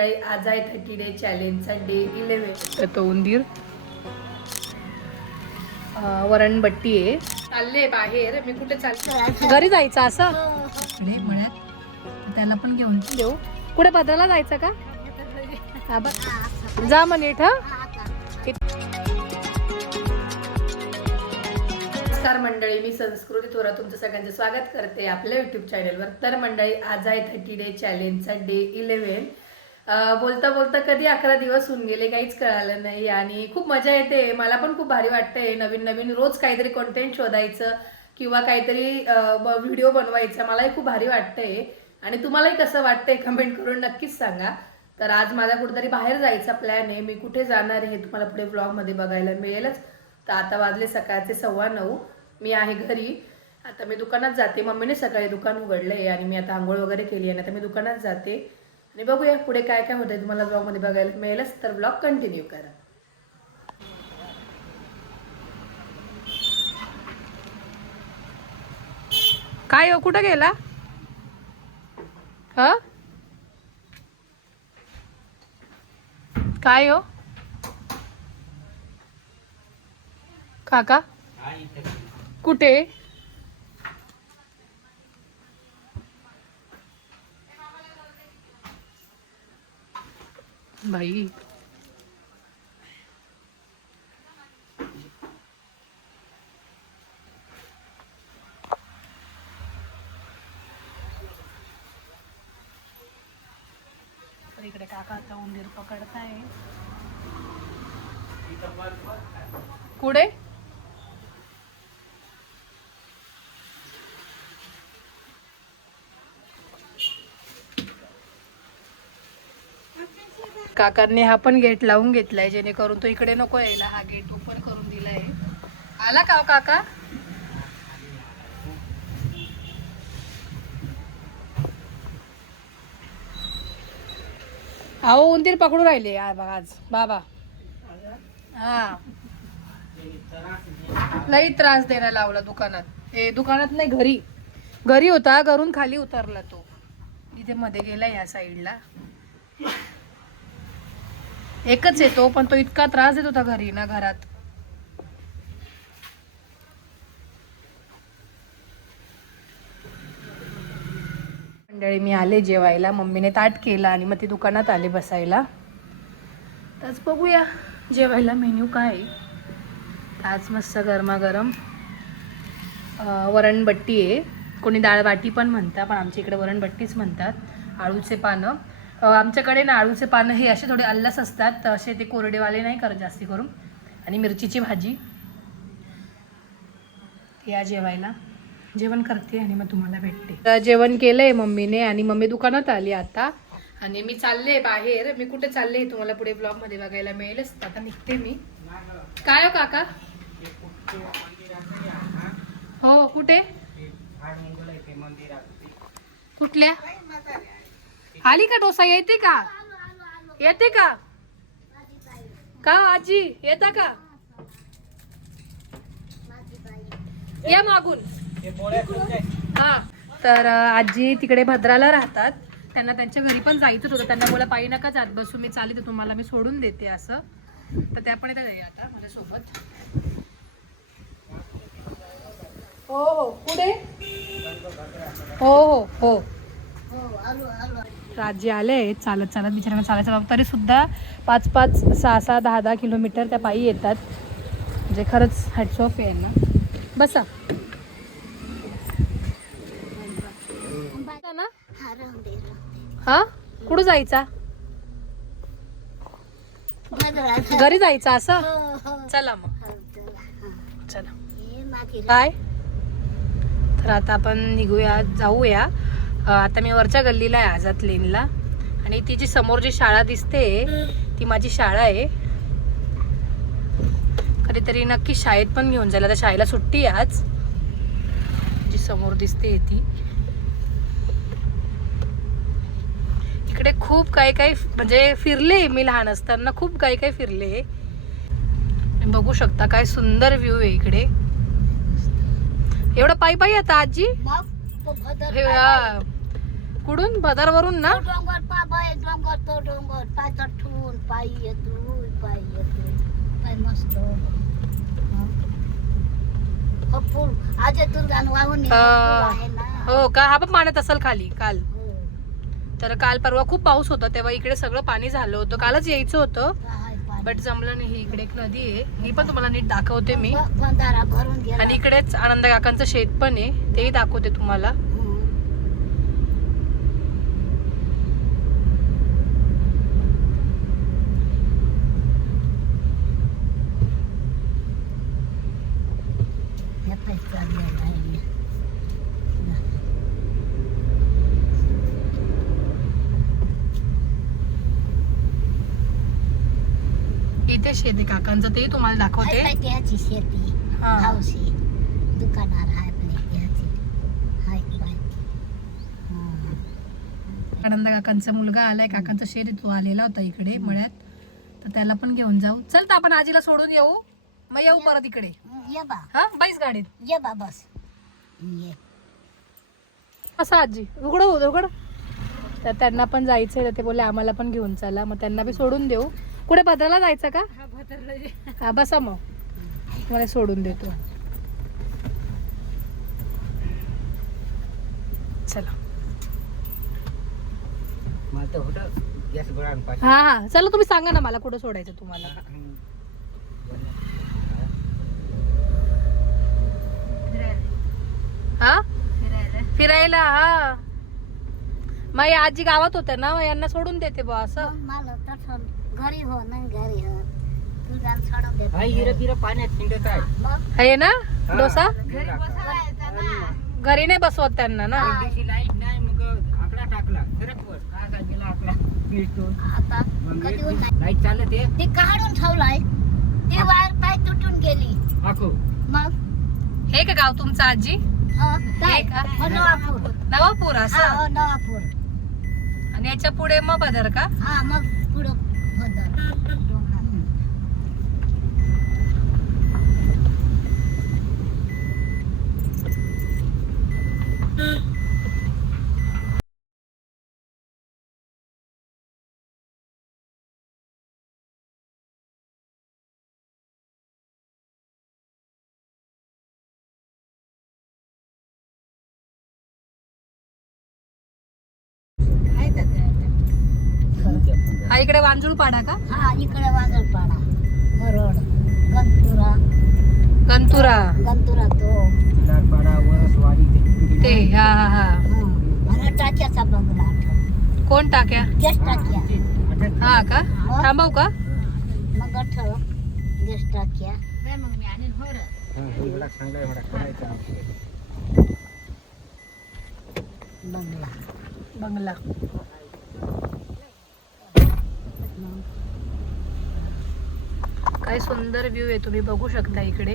आज आहे 30 day चॅलेंजचा day 11. तो उंदीर वरणबट्टी आहे. चालले बाहेर. मी कुठे चालले? घरी जायचं असं इकडे मळ्यात. त्याला पण घेऊन देऊ. कुठे पत्राला जायचं का? हा बघ जा मग नीट. नमस्कार मंडळी, मी संस्कृती थोरा तुमचं सगळ्यांचं स्वागत करते आपल्या युट्यूब चॅनलवर. तर मंडळी आज आहे 30 डे चॅलेंजचा डे 11. बोलता बोलता कधी 11 दिवस होऊन गेले काहीच कळालं नाही आणि खूप मजा येते. मला पण खूप भारी वाटतंय. नवीन नवीन रोज काहीतरी कंटेंट शोधायचं किंवा काहीतरी व्हिडिओ बनवायचा. मलाही खूप भारी वाटतंय आणि तुम्हालाही कसं वाटतंय कमेंट करून नक्कीच सांगा. तर आज माझा कुठेतरी बाहेर जायचा प्लॅन आहे. मी कुठे जाणार आहे हे तुम्हाला पुढे व्लॉगमध्ये बघायला मिळेलच. तर आता वाजले सकाळचे 9:15. मी आहे घरी. आता मी दुकानात जाते. मम्मीने सकाळी दुकान उघडलंय आणि मी आता आंघोळ वगैरे केली आणि आता मी दुकानात जाते आणि बघूया पुढे काय काय होतंय तुम्हाला ब्लॉगमध्ये बघायला मिळेलच. तर ब्लॉग कंटिन्यू करा. काय हो, कुठं गेला? हा काय हो काका कुठे? बाई इकडे काका आता उंदीर पकडताय. कुठे? काकांनी हा पण गेट लावून घेतलाय जेणेकरून तो इकडे नको यायला. हा गेट ओपन करून दिलाय. आला का काका? अहो उंदीर पकडून राहिले आज बाबा. हा लई त्रास द्यायला लावला दुकानात. दुकानात नाही, घरी घरी होता. घरून खाली उतरला तो. इथे मध्ये गेला या साईडला. एकच येतो पण तो इतका त्रास देत होता घरी ना घरात. मंडळी मी आले जेवायला. मम्मीने ताट केला आणि मग ती दुकानात आले बसायला. आज बघूया जेवायला मेन्यू काय आहे. आज मस्त गरमागरम वरणबट्टी आहे. कोणी डाळबाटी पण म्हणतात पण आमच्या इकडे वरणबट्टीच म्हणतात. आळूचे पानं. आमच्याकडे ना आळूचे पानं हे असे थोडे अल्लस असतात, असे ते कोरडेवाले नाही करत जास्ती करून. आणि मिरचीची भाजी. या जेवायला जेवण करते आणि मग तुम्हाला भेटते. जेवण केलंय मम्मीने आणि मम्मी दुकानात आली आता आणि मी चालले बाहेर. मी कुठे चालले हे तुम्हाला पुढे ब्लॉग मध्ये बघायला मिळेलच. आता निघते मी. काय हो काका? हो कुठे? कुठल्या? आली का डोसा? येते का? येते का का आजी? येता का? या मागून. हा तर आजी तिकडे भद्राला राहतात. त्यांना त्यांच्या घरी पण जायचं होतं. त्यांना बोला पायी नका जात बसू, मी चालली तर तुम्हाला मी सोडून देते असं. तर त्या पण येतात आता माझ्यासोबत. हो हो पुढे. हो हो हो राजी आले चालत चालत. बिचाऱ्यांना चालायचं तरी सुद्धा 5-5, 6-6, 10-10 किलोमीटर त्या पायी येतात. म्हणजे खरंच हॅट्स ऑफ आहे ना. बसा ना. हा कुठं जायचा? घरी जायचं असं. चला मग चला. काय तर आता आपण निघूया, जाऊया. आता मी वरच्या गल्लीला आहे आझाद लेनला आणि ती जी समोर जी शाळा दिसते ती माझी शाळा आहे. कधीतरी नक्की शाळेत पण घेऊन जायला. तर शाळेला सुट्टी आहे आज. जी समोर दिसते ती. इकडे खूप काही काही म्हणजे फिरले मी लहान असताना. खूप काही काही फिरले. बघू शकता काय सुंदर व्ह्यू आहे इकडे. एवढं पायी पायी आता आजी. कुठून बदारवरून ना? डोंगर पाय डोंगर तो डोंगर पाय चढून पायी येतो काय मस्त. हो पूल आज दुर्गा वाहून आहे ना. हो का? हा पण पाण्यात असेल खाली काल. हो. तर काल परवा खूप पाऊस होता तेव्हा इकडे सगळं पाणी झालं होतं. कालच यायचं होतं आहे पाणी. बट जमलं नाही. इकडे एक नदी आहे, ही पण तुम्हाला नीट दाखवते मी. बंधारा भरून गेला. आणि इकडेच आनंद काकांचं शेत पण आहे, तेही दाखवते तुम्हाला. इथे शेत आहे काकांचं, तेही तुम्हाला दाखवते. त्याची शेती हौशी दुकानार आहे पण त्याची हाय बाय. आनंद काकांचा मुलगा आलाय, काकांचा शेत आहे, तो आलेला होता इकडे मळ्यात, तर त्याला पण घेऊन जाऊ. चल तर आपण आजीला सोडून येऊ, मग येऊ परत इकडे. ये बा हा बैस गाडीत. ये बा बस ये. असं आजी उघड. तर त्यांना पण जायचंय, तर ते बोलले आम्हाला पण घेऊन चला, मग त्यांना बी सोडून देऊ. कुठे भद्राला जायचं का? हा बसा, मग मला सोडून देतो. चला. हा चला, तुम्ही सांगा ना मला कुठं सोडायचं तुम्हाला. हा फिरायला. हा मग या आजी गावात होत्या ना, मग यांना सोडून देते बा असं. मला तसं घरी हो ना घरी हो तुझा सोडून देते. पाण्यात हिंडत आहे. मग आहे ना डोसा. घरी बसवायचा ना. घरी नाही बसवत त्यांना ना. लाईट नाही मग आकडा टाकला सरक वर काय गेला आकडा पेटून. आता कधी होत नाही. लाईट चालत आहे ते काढून ठेवलाय, ती वायर पाय तुटून गेली. आखो. मग हे का गाव तुमचं आजी? काय का? नवापूर. नवापूर असं. नवापूर. आणि याच्या पुढे मग बदर का? हा मग पुढं बदल. हा इकडे वांजुळ पाडा का? हा इकडे वाजळपाडा मरोड गंतुरा गंतुरा पाडा वरसवाडी ते. हा हा हा. मला टाक्याचा बंगला आठव. कोण टाक्या? गॅस टाक्या. हा का? थांबव का? मग आठव गॅस टाक्या. मग मी आणि बंगला बंगला. काय सुंदर व्ह्यू आहे, तुम्ही बघू शकता इकडे.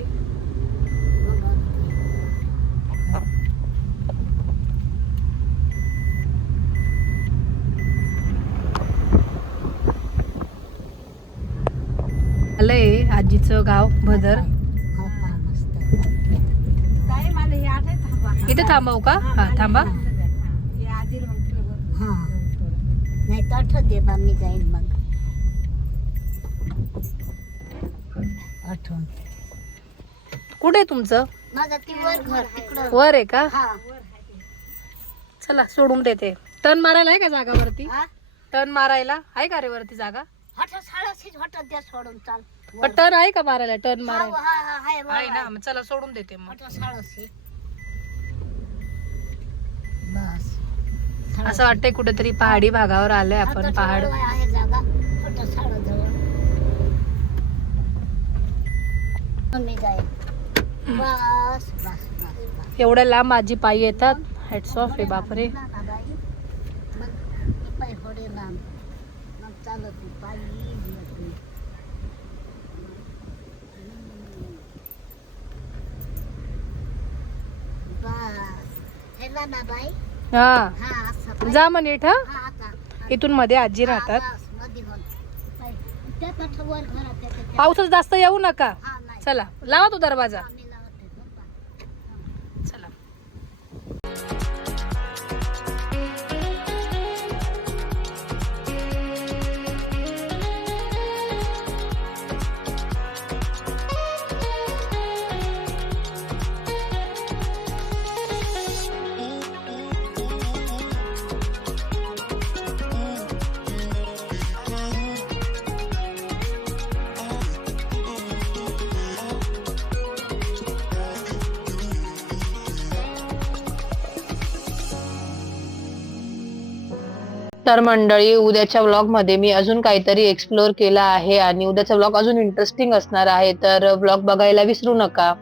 आलंय आजीचं गाव भदर. इथे थांबव का? हा थांबा. नाही तर आठवत दे बा, मी जाईन मग आठवण. कुठे आहे तुमचं? माझं ती वर घर तिकडं. वर आहे का? हा चला सोडून देते. टर्न मारायला आहे का जागा वरती? हा टर्न मारायला आहे का रे वरती जागा? हॉटेल साडाशीच हॉटेल द्या सोडून चाल. पण टर्न आहे का मारायला? टर्न हा मारायला हा हा हाय आहे ना, मग चला सोडून देते मग. हॉटेल साडाशी बस. असं वाटतंय कुठेतरी पहाडी भागावर आलोय आपण. पहाड आहे जागा हॉटेल साडाजवळ. मी जाईन. बस बस बस बस. एवढ्या लांब आजी पायी येतात. हेड्स ऑफ रे बापरे. मग पाय होडे लांब मग चालत पायी येते. बस हेला ना बाई. हा हा असं जा मग नीट. हा हा आता इथून मध्ये आजी राहतात. बस मध्ये होऊन. पाय त्या वर घरात त्याच्या. पाऊसच जास्त येऊ नका. हा नाही. चला लावा तो दरवाजा. हा, मी लावते. चला. तर मंडळी, उद्याच्या व्लॉग मध्ये मी अजून काहीतरी एक्सप्लोर केला आहे आणि उद्याचा व्लॉग अजून इंटरेस्टिंग असणार आहे, तर व्लॉग बघायला विसरू नका.